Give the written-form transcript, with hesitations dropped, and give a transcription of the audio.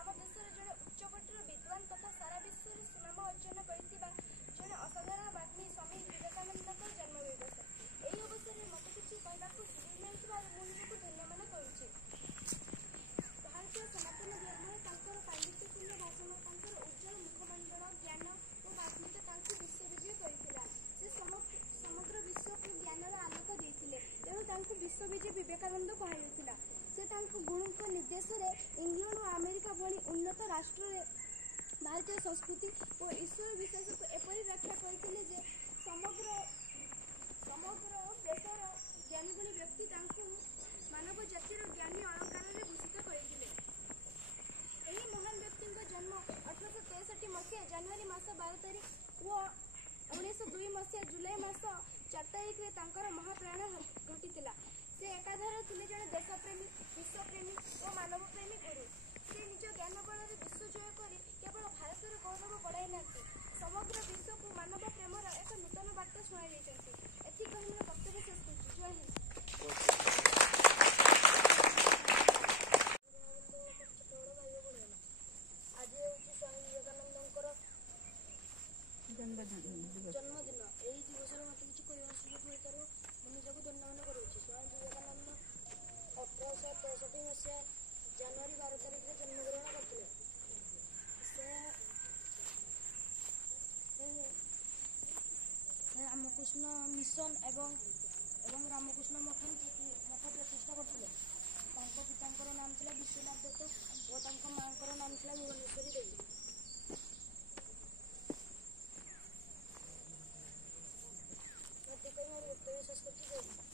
ଆମ ଦେଶରେ ଜଣେ ଉଚ୍ଚକୋଟୀର ବିଦ୍ୱାନ ତଥା ସାରା ବିଶ୍ୱରେ ସୁନାମ ଅର୍ଜନ କରିଥିବା ଜଣେ ଅସାଧାରଣ ବାଗ୍ମୀ ସ୍ୱାମୀ ବିବେକାନନ୍ଦଙ୍କ ଜନ୍ମ ଦିବସ। ଏହି ଅବସରରେ ମୋତେ କିଛି କହିବାକୁ ସୁଯୋଗ ମିଳିଥିବାରୁ ମୁଁ ନିଜକୁ ଧନ୍ୟ ମନେ କରୁଛି। ଭାରତୀୟ ସନାତନ ଧର୍ମରେ ତାଙ୍କର ପାଣ୍ଡିତ୍ୟପୂର୍ଣ୍ଣ ଭାଷଣ, ତାଙ୍କର ଉଜ୍ଜ୍ୱଳ ମୁଖମଣ୍ଡଳ, ଜ୍ଞାନ ଓ ବାଗ୍ମିତା ତାଙ୍କୁ ବିଶ୍ୱବିଜୟ କରିଥିଲା। ସେ ସମଗ୍ର ବିଶ୍ୱକୁ ଜ୍ଞାନର ଆଲୋକ ଦେଇଥିଲେ, ତେଣୁ ତାଙ୍କୁ ବିଶ୍ୱବିଜୟ ବିବେକାନନ୍ଦ କୁହାଯାଉଥିଲା। ସେ ତାଙ୍କ ଗୁରୁଙ୍କ ନିର୍ଦ୍ଦେଶରେ ଇଂଲଣ୍ଡ ଓ ଆମେରିକା ଭଳି ଉନ୍ନତ ରାଷ୍ଟ୍ରରେ ଭାରତୀୟ ସଂସ୍କୃତି ଓ ଈଶ୍ୱର ବିଶ୍ୱାସକୁ ଏପରି ବ୍ୟାଖ୍ୟା କରିଥିଲେ ଯେ ସମଗ୍ର ଦେଶର ଜ୍ଞାନୀଗୁଣୀ ବ୍ୟକ୍ତି ତାଙ୍କୁ ମାନବ ଜାତିର ଜ୍ଞାନୀ ଅଳଙ୍କାରରେ ଭୂଷିତ କରିଥିଲେ। ଏହି ମହାନ ବ୍ୟକ୍ତିଙ୍କ ଜନ୍ମ 1863 ମସିହା ଜାନୁଆରୀ ମାସ 12 ତାରିଖ ଓ 1902 ମସିହା ଜୁଲାଇ ମାସ 4 ତାରିଖରେ ତାଙ୍କର ମହାପ୍ରୟାଣ ଘଟିଥିଲା। ସେ ଏକାଧାରରେ ଥିଲେ ଜଣେ ଦେଶପ୍ରେମୀ, ବିଶ୍ୱପ୍ରେମୀ ଓ ମାନବପ୍ରେମୀ ଗୁରୁ। ସେ ନିଜ ଜ୍ଞାନ ବଳରେ ବିଶ୍ୱ ଜୟ କରି କେବଳ ଭାରତର ଗୌରବ ବଢ଼ାଇ ନାହାନ୍ତି, ସମଗ୍ର ବିଶ୍ୱକୁ ମାନବ ପ୍ରେମର ଏକ ନୂତନ ବାର୍ତ୍ତା ଶୁଣାଇ ଦେଇଛନ୍ତି। ଏତିକି କହି ମୋର ବକ୍ତବ୍ୟ ଶେଷ କରୁଛି। ଜୟ ହିନ୍ଦ। ଆଜି ହେଉଛି ସ୍ୱାମୀ ବିବେକାନନ୍ଦଙ୍କର ଜନ୍ମଦିନ। ଏହି ଦିବସରେ ମୋତେ କିଛି କହିବାର ସୁଯୋଗ ମିଳିଥିବାରୁ ମୁଁ ନିଜକୁ ଧନ୍ୟ ମନେ କରୁଛି। ସ୍ୱାମୀ ବିବେକାନନ୍ଦ 1863 ମସିହା ଜାନୁଆରୀ 12 ତାରିଖରେ ଜନ୍ମଗ୍ରହଣ କରିଥିଲେ। ସେ ରାମକୃଷ୍ଣ ମିଶନ ଏବଂ ରାମକୃଷ୍ଣ ମଠ ପ୍ରତିଷ୍ଠା କରିଥିଲେ। ତାଙ୍କ ପିତାଙ୍କର ନାମ ଥିଲା ବିଶ୍ୱନାଥ ଦତ୍ତ ଓ ତାଙ୍କ ମାଆଙ୍କର ନାମ ଥିଲା ଭୁବନେଶ୍ୱରୀ ଦେବୀ। ଏତିକି କହି ମୋର ବକ୍ତବ୍ୟ ଶେଷ କରୁଛି।